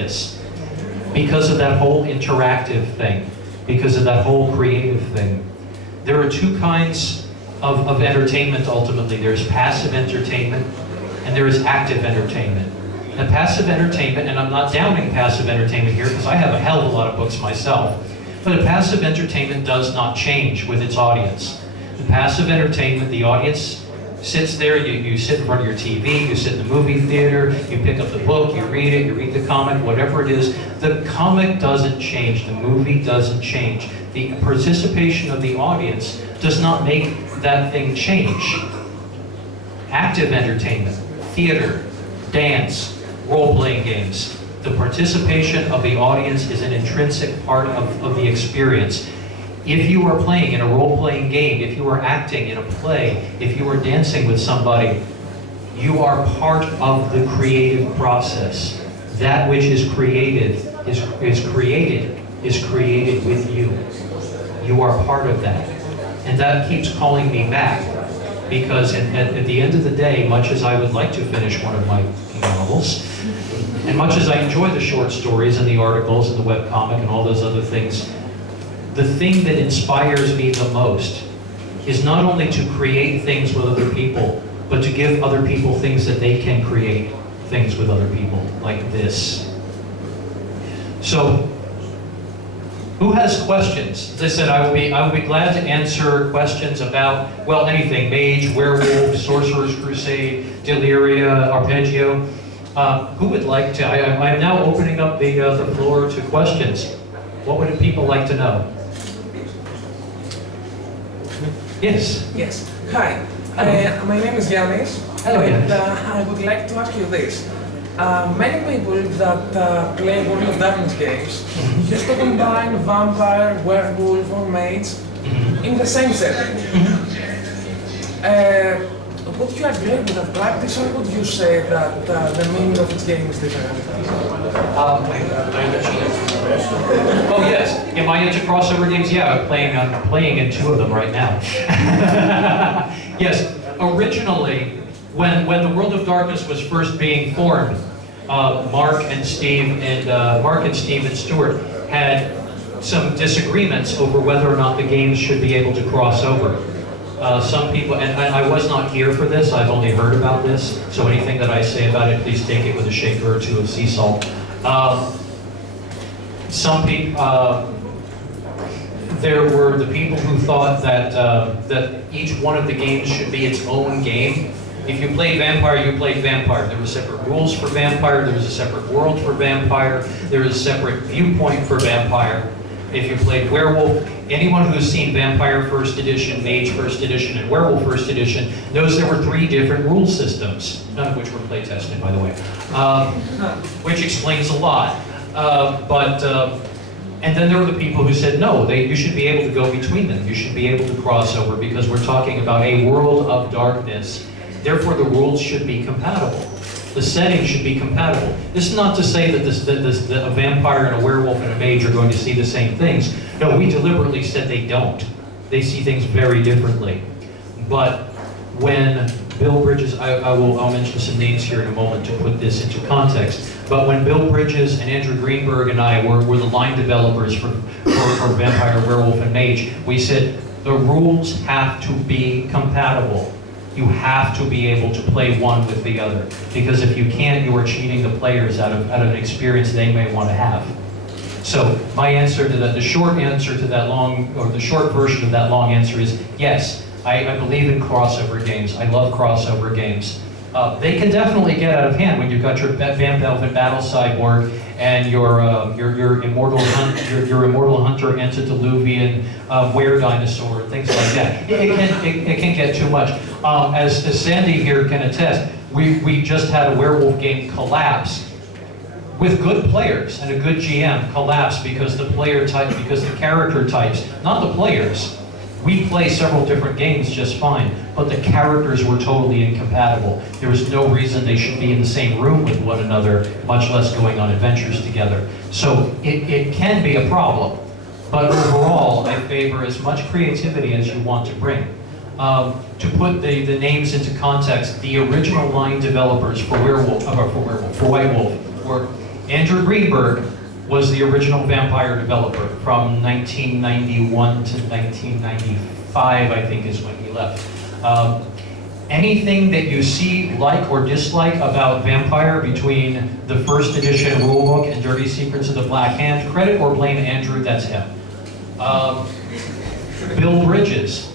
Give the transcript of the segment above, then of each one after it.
this. Because of that whole interactive thing, because of that whole creative thing. There are two kinds of entertainment ultimately. There's passive entertainment and there is active entertainment. And passive entertainment, and I'm not downing passive entertainment here because I have a hell of a lot of books myself, but a passive entertainment does not change with its audience. The passive entertainment, the audience sits there, you sit in front of your TV, you sit in the movie theater, you pick up the book, you read it, you read the comic, whatever it is. The comic doesn't change, the movie doesn't change. The participation of the audience does not make that thing change. Active entertainment, theater, dance, role-playing games. The participation of the audience is an intrinsic part of the experience. If you are playing in a role-playing game, if you are acting in a play, if you are dancing with somebody, you are part of the creative process. That which is created is created with you. You are part of that. And that keeps calling me back, because at the end of the day, much as I would like to finish one of my novels, and much as I enjoy the short stories and the articles and the webcomic and all those other things, the thing that inspires me the most is not only to create things with other people, but to give other people things that they can create things with other people, like this. So, who has questions? As I said, I will be glad to answer questions about, well, anything: Mage, Werewolf, Sorcerer's Crusade, Deliria, Arpeggio. Who would like to? I am now opening up the floor to questions. What would people like to know? Yes. Yes. Hi. My name is Yannis. Hello, and Yannis. I would like to ask you this. Many people that play World of Darkness games used to combine vampire, werewolf, or mage in the same setting. Would you agree with that practice, or would you say that the meaning of its game is different? Oh yes, am I into crossover games? Yeah, I'm playing in two of them right now. Yes, originally, when the World of Darkness was first being formed, Mark and Steve and Stuart had some disagreements over whether or not the games should be able to cross over. Some people, and I was not here for this, I've only heard about this, so anything that I say about it, please take it with a shaker or two of sea salt. Some people, there were the people who thought that each one of the games should be its own game. If you played Vampire, you played Vampire. There were separate rules for Vampire, there was a separate world for Vampire, there was a separate viewpoint for Vampire. If you played Werewolf, anyone who's seen Vampire First Edition, Mage First Edition, and Werewolf First Edition knows there were 3 different rule systems, none of which were play tested, by the way, which explains a lot. And then there were the people who said, no, you should be able to go between them. You should be able to cross over because we're talking about a world of darkness. Therefore, the rules should be compatible. The setting should be compatible. This is not to say that a vampire and a werewolf and a mage are going to see the same things. No, we deliberately said they don't. They see things very differently. But when Bill Bridges, I'll mention some names here in a moment to put this into context, but when Bill Bridges and Andrew Greenberg and I were the line developers for Vampire, Werewolf, and Mage, we said the rules have to be compatible. You have to be able to play one with the other, because if you can't, you are cheating the players out of an experience they may want to have. So my answer to that, the short answer to that long, or the short version of that long answer is yes. I believe in crossover games. I love crossover games. They can definitely get out of hand when you've got your Van Velvet Battle Cyborg and your Immortal Hunter Antediluvian Were Dinosaur, things like that. It can get too much. As Sandy here can attest, we just had a werewolf game collapse with good players and a good GM collapse because the character types, not the players. We play several different games just fine, but the characters were totally incompatible. There was no reason they should be in the same room with one another, much less going on adventures together. So it can be a problem, but overall, I favor as much creativity as you want to bring. To put the names into context, the original line developers for White Wolf were Andrew Greenberg was the original Vampire developer from 1991 to 1995, I think is when he left. Anything that you see, like or dislike about Vampire between the first edition rulebook and Dirty Secrets of the Black Hand, credit or blame Andrew, that's him. Bill Bridges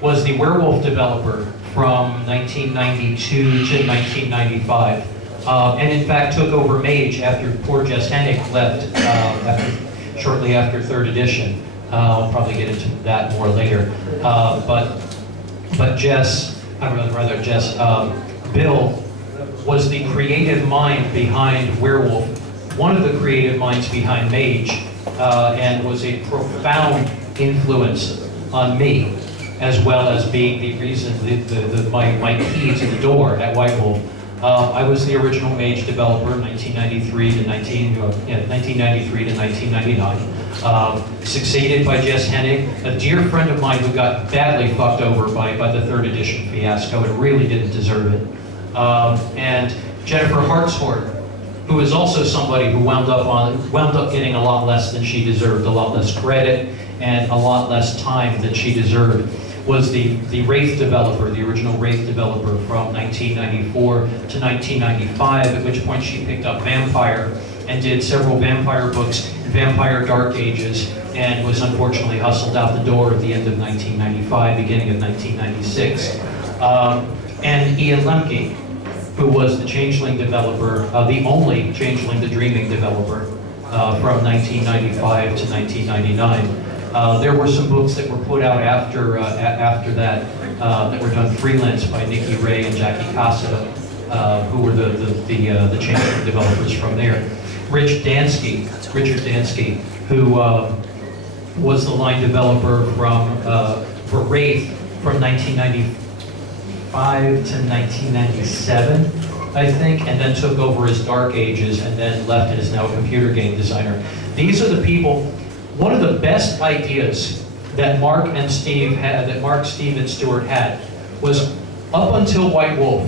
was the Werewolf developer from 1992 to 1995. And in fact took over Mage after poor Jess Hennig left shortly after 3rd edition. I'll probably get into that more later. But Jess, Bill was the creative mind behind Werewolf, one of the creative minds behind Mage, and was a profound influence on me, as well as being the reason, my key to the door at White Wolf. I was the original Mage developer, 1993 to 1999. Succeeded by Jess Hennig, a dear friend of mine who got badly fucked over by the 3rd edition fiasco and really didn't deserve it. And Jennifer Hartshorn, who is also somebody who wound up getting a lot less than she deserved, a lot less credit and a lot less time than she deserved, was the Wraith developer, the original Wraith developer from 1994 to 1995, at which point she picked up Vampire and did several Vampire books, Vampire Dark Ages, and was unfortunately hustled out the door at the end of 1995, beginning of 1996. And Ian Lemke, who was the Changeling developer, the only Changeling the Dreaming developer from 1995 to 1999. There were some books that were put out after that that were done freelance by Nikki Ray and Jackie Casa, who were the Changeling developers from there. Richard Dansky, who was the line developer for Wraith from 1995 to 1997, I think, and then took over as Dark Ages and then left and is now a computer game designer. These are the people. One of the best ideas that Mark, Steve, and Stuart had was up until White Wolf,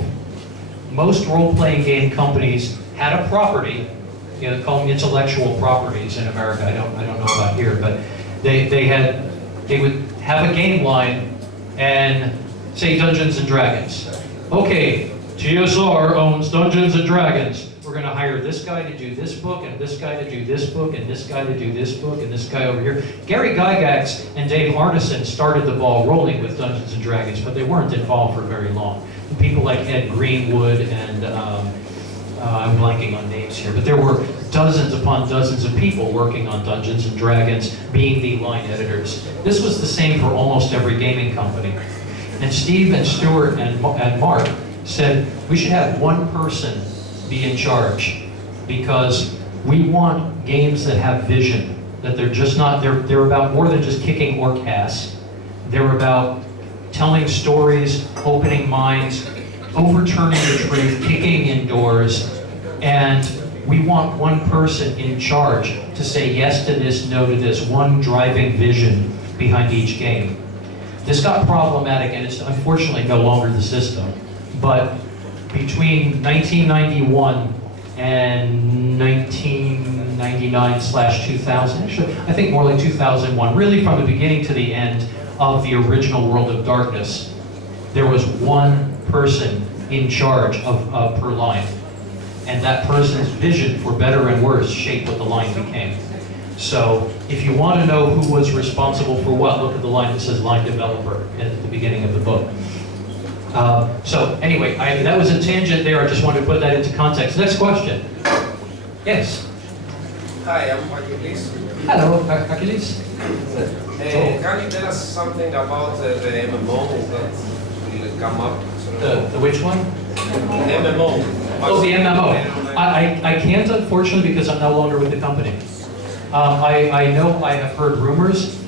most role-playing game companies had a property, they call them intellectual properties in America. I don't know about here, but they would have a game line and say Dungeons and Dragons. Okay, TSR owns Dungeons and Dragons. We're going to hire this guy to do this book, and this guy to do this book, and this guy to do this book, and this guy over here. Gary Gygax and Dave Arneson started the ball rolling with Dungeons and Dragons, but they weren't involved for very long. People like Ed Greenwood and I'm blanking on names here, but there were dozens upon dozens of people working on Dungeons and Dragons, being the line editors. This was the same for almost every gaming company. And Steve and Stuart and Mark said, we should have one person be in charge, because we want games that have vision, that they're just not, they're about more than just kicking orc ass. They're about telling stories, opening minds, overturning the truth, kicking in doors, and we want one person in charge to say yes to this, no to this, one driving vision behind each game. This got problematic, and it's unfortunately no longer the system, but between 1991 and 1999/2000, actually, I think more like 2001, really from the beginning to the end of the original World of Darkness, there was one person in charge of per line. And that person's vision, for better and worse, shaped what the line became. So if you want to know who was responsible for what, look at the line that says line developer at the beginning of the book. So anyway, that was a tangent there. I just wanted to put that into context. Next question. Yes. Hi, I'm Achilles. Hello, Achilles. Can you tell us something about the MMO that will come up? The which one? MMO. Oh, the MMO. I can't, unfortunately, because I'm no longer with the company. I know I have heard rumors,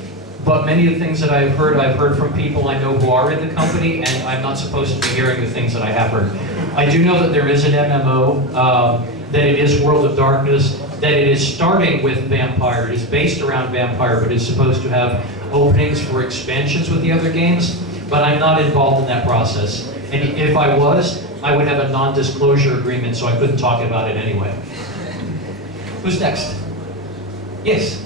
but many of the things that I've heard from people I know who are in the company, and I'm not supposed to be hearing the things that I have heard. I do know that there is an MMO, that it is World of Darkness, that it is starting with Vampire. It is based around Vampire, but is supposed to have openings for expansions with the other games, but I'm not involved in that process. And if I was, I would have a non-disclosure agreement, so I couldn't talk about it anyway. Who's next? Yes.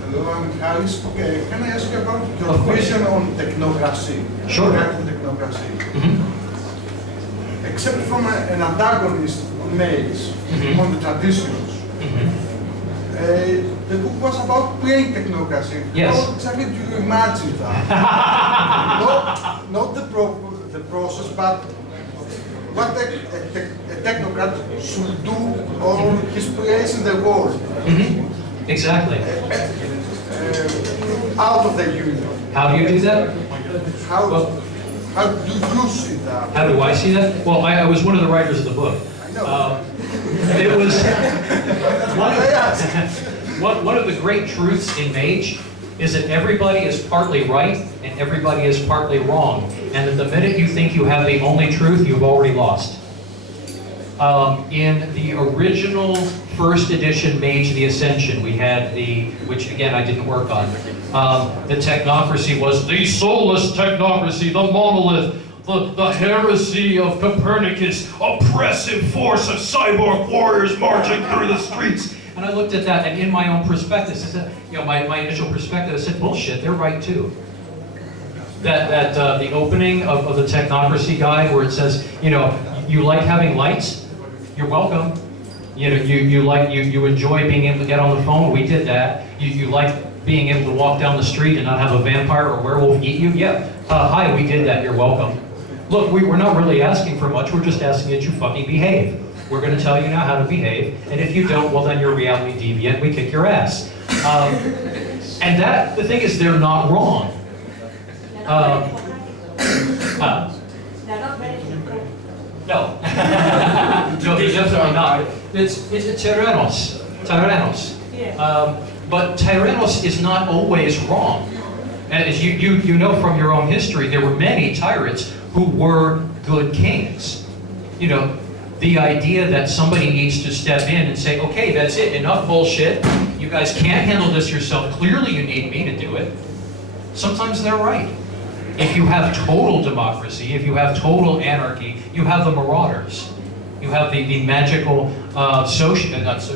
Hello, I'm Harris. Can I ask you about your Of course. vision on technocracy? Sure. Regarding technocracy. Mm-hmm. Except from an antagonist on Mage, Mhm. on the traditions. Mm-hmm. The book was about plain technocracy. Yes. How exactly do you imagine that? not the process, but what a technocrat should do or his place in the world. Mm-hmm. Exactly. Out of the union. How do you do that? How Well- how do you see that? How do I see that? Well, I was one of the writers of the book. I know. It was Yes. one of the great truths in Mage is that everybody is partly right and everybody is partly wrong. And that the minute you think you have the only truth, you've already lost. In the original first edition Mage the Ascension, we had which again I didn't work on, the technocracy was the soulless technocracy, the monolith, the heresy of Copernicus, oppressive force of cyborg warriors marching through the streets. And I looked at that, and in my own perspective, I said, my initial perspective, I said, bullshit, they're right too. The opening of the technocracy guide where it says, you like having lights? You're welcome. You enjoy being able to get on the phone? We did that. You like being able to walk down the street and not have a vampire or werewolf eat you? Yeah. Hi, we did that. You're welcome. Look, we're not really asking for much. We're just asking that you fucking behave. We're going to tell you now how to behave. And if you don't, well, then you're reality deviant. We kick your ass. And the thing is, they're not wrong. No. No, they're definitely not. It's tyrannos. Tyrannos. But tyrannos is not always wrong. And as you know from your own history, there were many tyrants who were good kings. The idea that somebody needs to step in and say, okay, that's it, enough bullshit. You guys can't handle this yourself. Clearly you need me to do it. Sometimes they're right. If you have total democracy, if you have total anarchy, you have the marauders. You have the magical psychopaths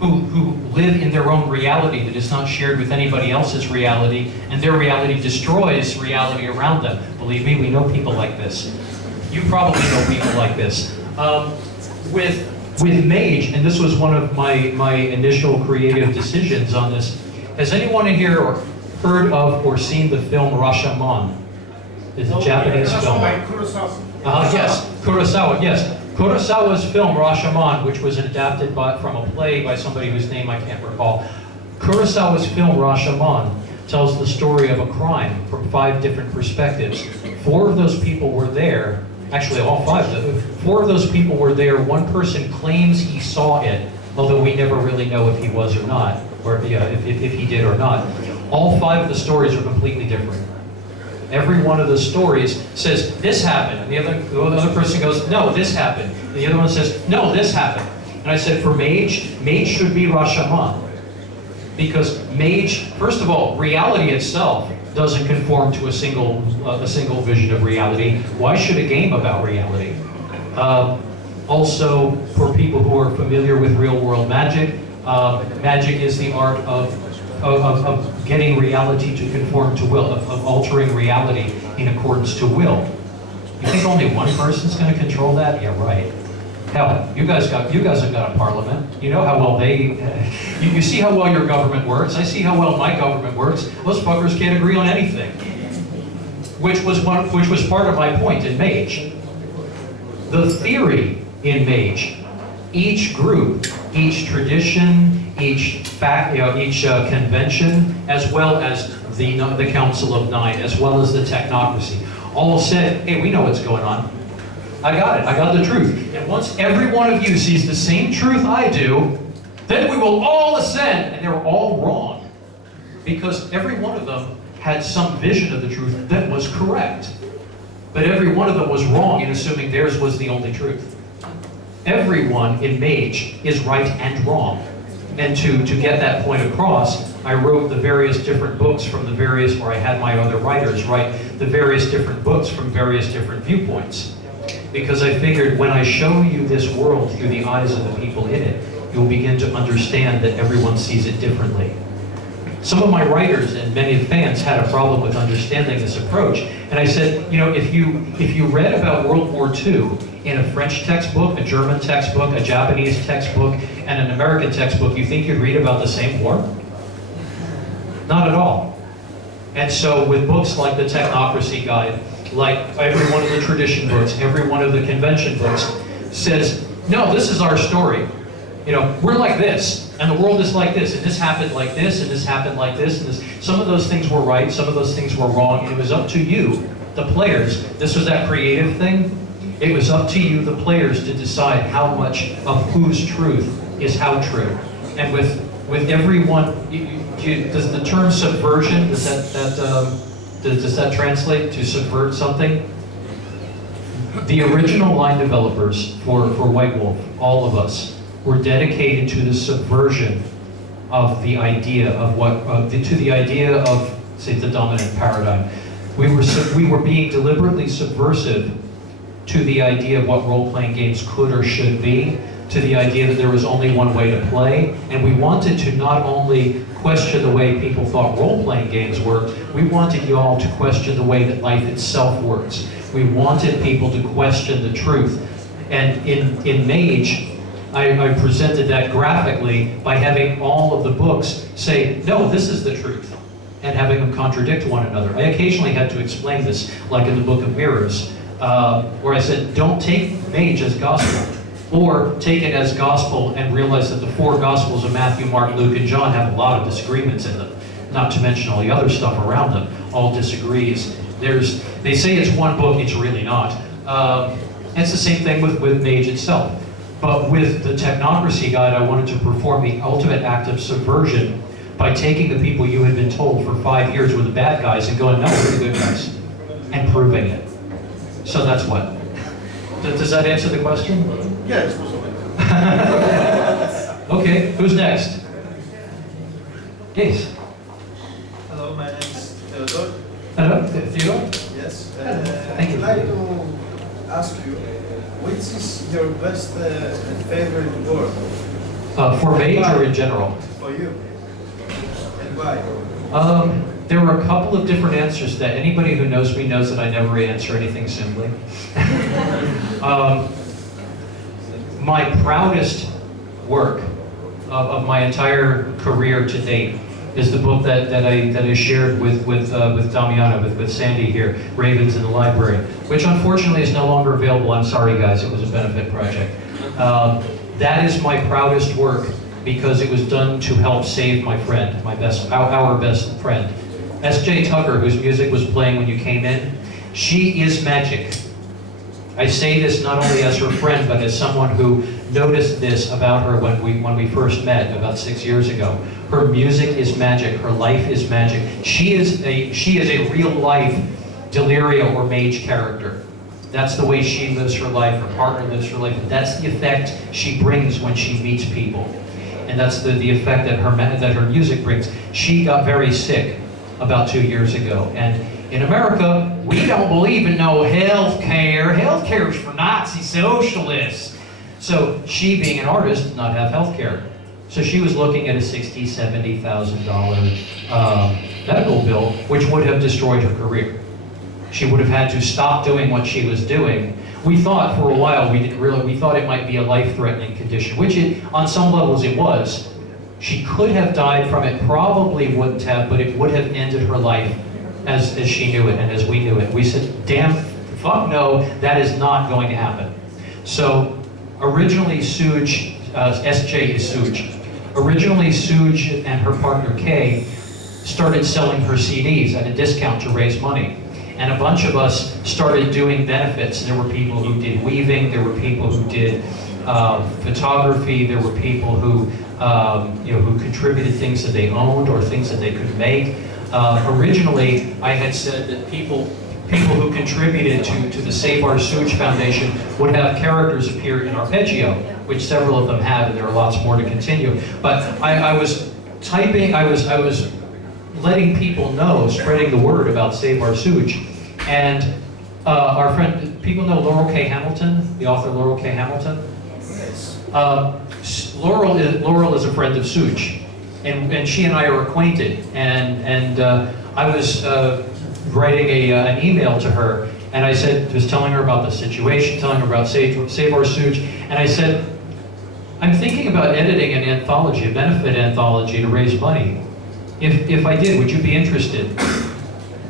who live in their own reality that is not shared with anybody else's reality, and their reality destroys reality around them. Believe me, we know people like this. You probably know people like this. With Mage, and this was one of my initial creative decisions on this, has anyone in here heard of or seen the film Rashomon? It's a Japanese film. Yes, Kurosawa, yes. Kurosawa's film Rashomon, which was adapted from a play by somebody whose name I can't recall. Kurosawa's film Rashomon tells the story of a crime from 5 different perspectives. 4 of those people were there, actually all 5, 4 of those people were there. One person claims he saw it, although we never really know if he was or not, or if he did or not. All 5 of the stories are completely different. Every one of the stories says, this happened, and the other person goes, no, this happened. And the other one says, no, this happened. And I said, for Mage should be Rashomon. Because Mage, first of all, reality itself doesn't conform to a single vision of reality. Why should a game about reality? Also, for people who are familiar with real-world magic, magic is the art of getting reality to conform to will, of altering reality in accordance to will. You think only one person's going to control that? Yeah, right. Hell, you guys have got a parliament. You know how well you see how well your government works. I see how well my government works. Those fuckers can't agree on anything. Which was part of my point in Mage. The theory in Mage, each group, each tradition, each convention, as well as the Council of Nine, as well as the technocracy, all said, hey, we know what's going on. I got it. I got the truth. And once every one of you sees the same truth I do, then we will all ascend. And they were all wrong. Because every one of them had some vision of the truth that was correct. But every one of them was wrong in assuming theirs was the only truth. Everyone in Mage is right and wrong. And to get that point across, I wrote the various different books from or I had my other writers write the various different books from various different viewpoints. Because I figured when I show you this world through the eyes of the people in it, you'll begin to understand that everyone sees it differently. Some of my writers and many fans had a problem with understanding this approach. And I said, you know, if you read about World War II in a French textbook, a German textbook, a Japanese textbook, and an American textbook, you think you'd read about the same war? Not at all. And so with books like the Technocracy Guide, like every one of the tradition books, every one of the convention books, says, no, this is our story. You know, we're like this, and the world is like this, and this happened like this, and this happened like this, and this. Some of those things were right, some of those things were wrong, and it was up to you, the players. This was that creative thing. It was up to you, the players, to decide how much of whose truth is how true. And with everyone, does the term subversion, does that translate to subvert something? The original line developers for White Wolf, all of us, were dedicated to the subversion of the idea of to the idea of, say, the dominant paradigm. We were being deliberately subversive to the idea of what role-playing games could or should be, to the idea that there was only one way to play, and we wanted to not only question the way people thought role-playing games worked, we wanted you all to question the way that life itself works. We wanted people to question the truth. And in Mage, I presented that graphically by having all of the books say, no, this is the truth, and having them contradict one another. I occasionally had to explain this, like in the Book of Mirrors, where I said, don't take Mage as gospel, or take it as gospel and realize that the four gospels of Matthew, Mark, Luke, and John have a lot of disagreements in them, not to mention all the other stuff around them, all disagrees. They say it's one book, it's really not. It's the same thing with Mage itself. But with the Technocracy Guide, I wanted to perform the ultimate act of subversion by taking the people you had been told for 5 years were the bad guys and going, no, we're the good guys, and proving it. So that's what. Does that answer the question? Yes. Okay, who's next? Yes. Hello, my name is Theodore. Hello, Theodore? Yes. Thank you. I'd like to ask you, which is your best and favorite word? For Mage or in general? For you. And why? There were a couple of different answers to that. Anybody who knows me knows that I never answer anything simply. My proudest work of my entire career to date is the book that I shared with Damiano, with Sandy here, Ravens in the Library, which unfortunately is no longer available. I'm sorry, guys. It was a benefit project. That is my proudest work because it was done to help save my friend, our best friend. S.J. Tucker, whose music was playing when you came in, she is magic. I say this not only as her friend, but as someone who noticed this about her when we first met about 6 years ago. Her music is magic. Her life is magic. She is a real life Deliria or Mage character. That's the way she lives her life. Her partner lives her life. That's the effect she brings when she meets people, and that's the effect that her music brings. She got very sick about 2 years ago, and in America, we don't believe in no health care. Health care is for Nazi socialists. So she, being an artist, did not have health care. So she was looking at a $60,000, $70,000 medical bill, which would have destroyed her career. She would have had to stop doing what she was doing. We thought for a while, we thought it might be a life-threatening condition, which on some levels it was. She could have died from it, probably wouldn't have, but it would have ended her life as she knew it and as we knew it. We said, damn, fuck no, that is not going to happen. So originally Suge, SJ is Suge. Originally Suge and her partner Kay started selling her CDs at a discount to raise money. And a bunch of us started doing benefits. There were people who did weaving, there were people who did photography, there were people who who contributed things that they owned or things that they could make. Originally, I had said that people who contributed to the Save Our Suge Foundation would have characters appear in Arpeggio, which several of them have, and there are lots more to continue. But I was letting people know, spreading the word about Save Our Suge. And our friend, people know Laurel K. Hamilton, the author Laurel K. Hamilton? Yes. Laurel is a friend of Suj, and she and I are acquainted. And I was writing an email to her, and I said, was telling her about the situation, telling her about Save Our Suj, and I said, I'm thinking about editing an anthology, a benefit anthology to raise money. If I did, would you be interested?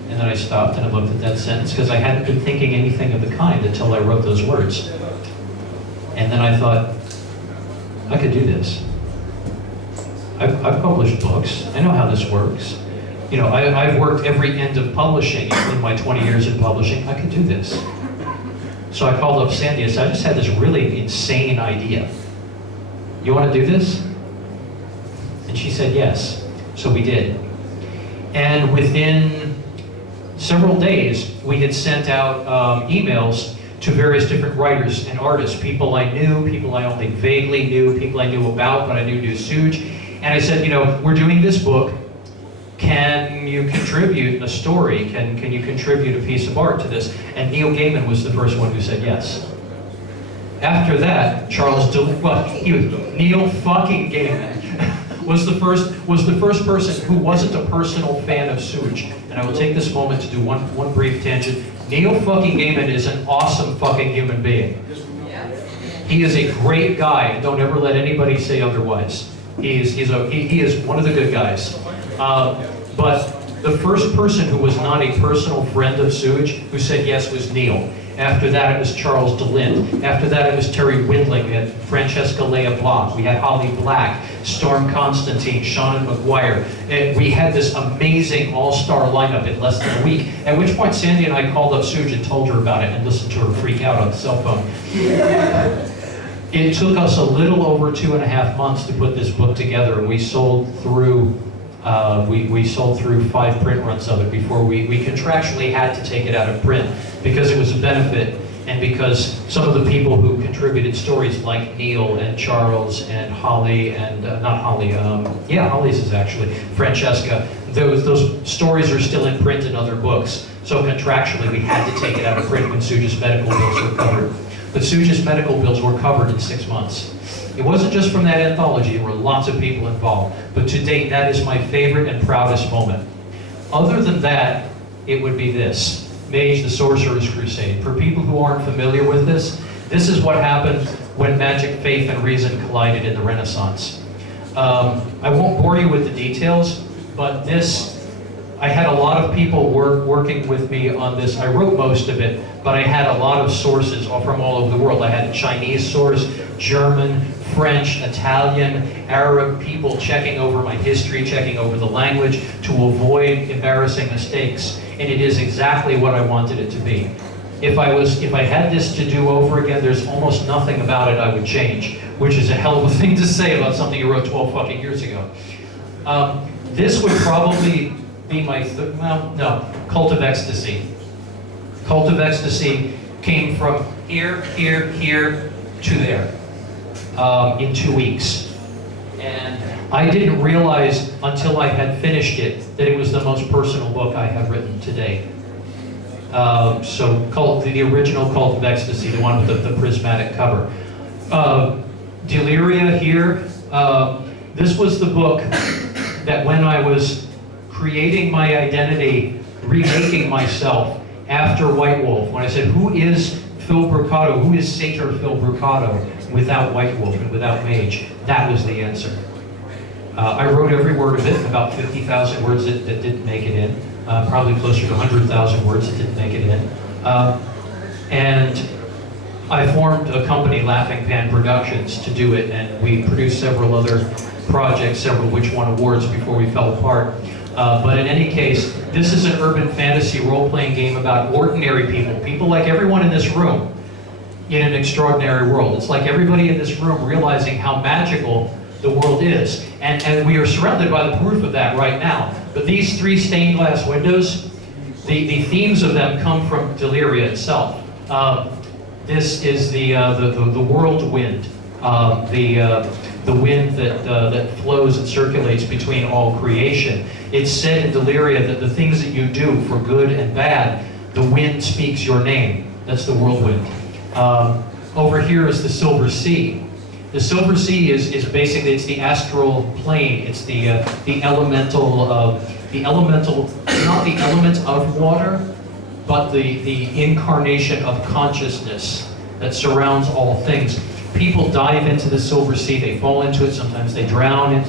And then I stopped and I looked at that sentence because I hadn't been thinking anything of the kind until I wrote those words. And then I thought, I could do this. I've published books. I know how this works. You know, I've worked every end of publishing in my 20 years in publishing. I could do this. So I called up Sandy and said, I just had this really insane idea. You want to do this? And she said yes. So we did. And within several days, we had sent out emails to various different writers and artists, people I knew, people I only vaguely knew, people I knew about, but I knew Suj. And I said, you know, we're doing this book. Can you contribute a story? Can you contribute a piece of art to this? And Neil Gaiman was the first one who said yes. After that, Neil fucking Gaiman was the first person who wasn't a personal fan of Suj. And I will take this moment to do one brief tangent. Neil fucking Gaiman is an awesome fucking human being. He is a great guy, and don't ever let anybody say otherwise. He is one of the good guys. But the first person who was not a personal friend of Suj who said yes was Neil. After that, it was Charles DeLint. After that, it was Terry Windling. We had Francesca Leah Block. We had Holly Black, Storm Constantine, Shannon McGuire. And we had this amazing all-star lineup in less than a week. At which point, Sandy and I called up Suj and told her about it and listened to her freak out on the cell phone. It took us a little over 2.5 months to put this book together, and we sold through we sold through 5 print runs of it before we contractually had to take it out of print because it was a benefit, and because some of the people who contributed stories like Neil and Charles and Holly and not Holly, Holly's is actually Francesca. Those stories are still in print in other books. So contractually, we had to take it out of print when Suj's medical bills were covered. But Suj's medical bills were covered in 6 months. It wasn't just from that anthology, there were lots of people involved. But to date, that is my favorite and proudest moment. Other than that, it would be this, Mage, the Sorcerer's Crusade. For people who aren't familiar with this is what happened when magic, faith, and reason collided in the Renaissance. I won't bore you with the details, but I had a lot of people working with me on this. I wrote most of it, but I had a lot of sources from all over the world. I had a Chinese source, German, French, Italian, Arab people checking over my history, checking over the language to avoid embarrassing mistakes. And it is exactly what I wanted it to be. If I had this to do over again, there's almost nothing about it I would change, which is a hell of a thing to say about something you wrote 12 fucking years ago. This would probably be my, Cult of Ecstasy. Cult of Ecstasy came from here to there in 2 weeks. And I didn't realize until I had finished it that it was the most personal book I have written to date. The original Cult of Ecstasy, the one with the prismatic cover. Deliria here, this was the book that when I was creating my identity, remaking myself after White Wolf, when I said, who is Phil Brucato, who is Satyr Phil Brucato without White Wolf and without Mage? That was the answer. I wrote every word of it, about 50,000 words that didn't make it in, probably closer to 100,000 words that didn't make it in. And I formed a company, Laughing Pan Productions, to do it, and we produced several other projects, several which won awards before we fell apart. But in any case, this is an urban fantasy role-playing game about ordinary people like everyone in this room, in an extraordinary world. It's like everybody in this room realizing how magical the world is. And we are surrounded by the proof of that right now. But these 3 stained glass windows, the themes of them come from Deliria itself. This is the whirlwind, the wind that flows and circulates between all creation. It's said in Deliria that the things that you do for good and bad, the wind speaks your name. That's the whirlwind. Over here is the Silver Sea. The Silver Sea is basically, it's the astral plane. It's the elemental, not the element of water, but the incarnation of consciousness that surrounds all things. People dive into the Silver Sea, they fall into it, sometimes they drown in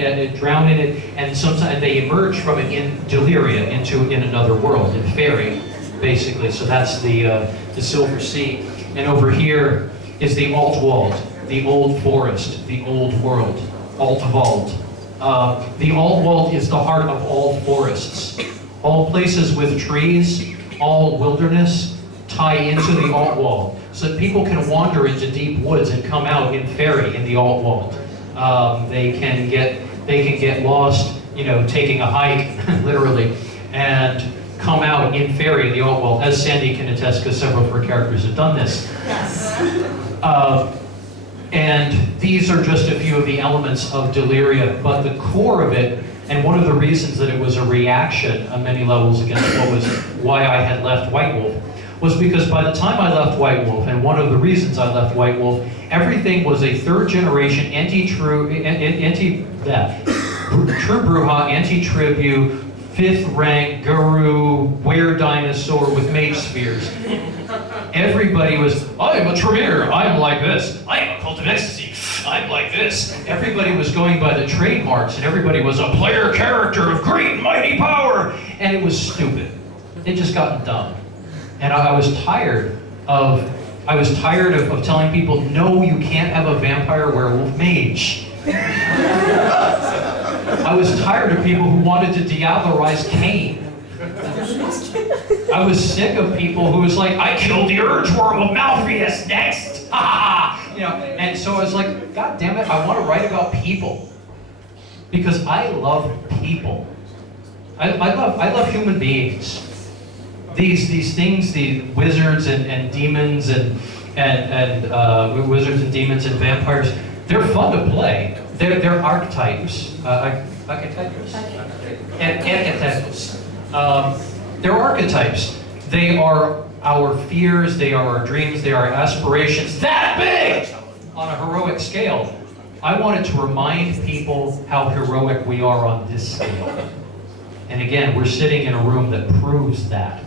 it, and sometimes they emerge from it in Deliria, in another world, in fairy, basically. So that's the Silver Sea. And over here is the Altwald, the old forest, the old world, Altwald. The Altwald is the heart of all forests. All places with trees, all wilderness, tie into the Altwald, so that people can wander into deep woods and come out in fairy in the Altwald. They can get lost, taking a hike, literally, and come out in fairy in the Altwald, as Sandy can attest, because several of her characters have done this. Yes. And these are just a few of the elements of Deliria, but the core of it, and one of the reasons that it was a reaction on many levels against why I had left White Wolf, was because by the time I left White Wolf, and one of the reasons I left White Wolf, everything was a third generation true Bruja, anti-tribu, 5th rank guru, were dinosaur with mage spheres. Everybody was, I'm a Tremere, I'm like this. I'm a Cult of Ecstasy, I'm like this. Everybody was going by the trademarks, and everybody was a player character of great mighty power. And it was stupid. It just got dumb. And I was tired of telling people, no, you can't have a vampire werewolf mage. I was tired of people who wanted to diablerize Cain. I was sick of people who was like, I killed the Urgeworm of Malpheus next! And so I was like, God damn it, I want to write about people. Because I love people. I love human beings. These things, the wizards and demons and wizards and demons and vampires, they're fun to play. They're archetypes. Archetypes? Archetypes. They're archetypes. They are our fears, they are our dreams, they are our aspirations, that big on a heroic scale. I wanted to remind people how heroic we are on this scale. And again, we're sitting in a room that proves that.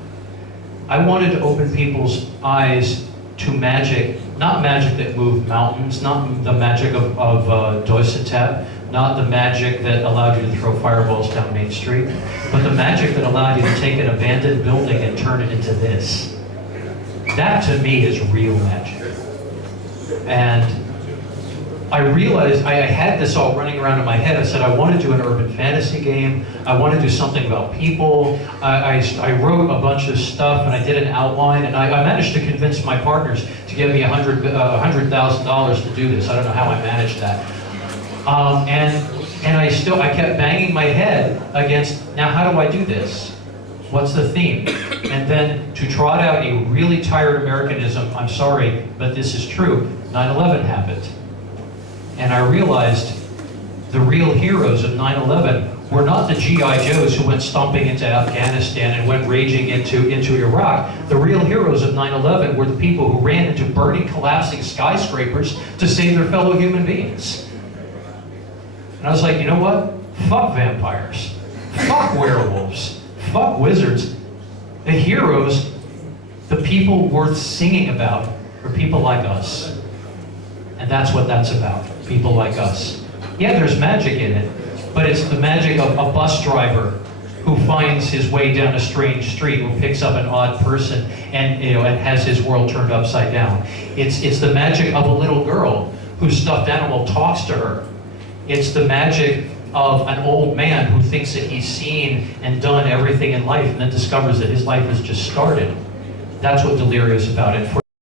I wanted to open people's eyes to magic, not magic that moved mountains, not the magic of Doisatep, not the magic that allowed you to throw fireballs down Main Street, but the magic that allowed you to take an abandoned building and turn it into this. That to me is real magic. And I realized I had this all running around in my head. I said I want to do an urban fantasy game. I want to do something about people. I wrote a bunch of stuff and I did an outline, and I managed to convince my partners to give me $100,000 to do this. I don't know how I managed that. And I kept banging my head against, now how do I do this? What's the theme? And then to trot out a really tired Americanism, I'm sorry, but this is true, 9/11 happened. And I realized the real heroes of 9/11 were not the G.I. Joes who went stomping into Afghanistan and went raging into Iraq. The real heroes of 9/11 were the people who ran into burning, collapsing skyscrapers to save their fellow human beings. And I was like, you know what? Fuck vampires. Fuck werewolves. Fuck wizards. The heroes, the people worth singing about, are people like us. And that's what that's about. People like us. Yeah, there's magic in it, but it's the magic of a bus driver who finds his way down a strange street, who picks up an odd person and has his world turned upside down. It's the magic of a little girl whose stuffed animal talks to her. It's the magic of an old man who thinks that he's seen and done everything in life and then discovers that his life has just started. That's what Deliria is about. And for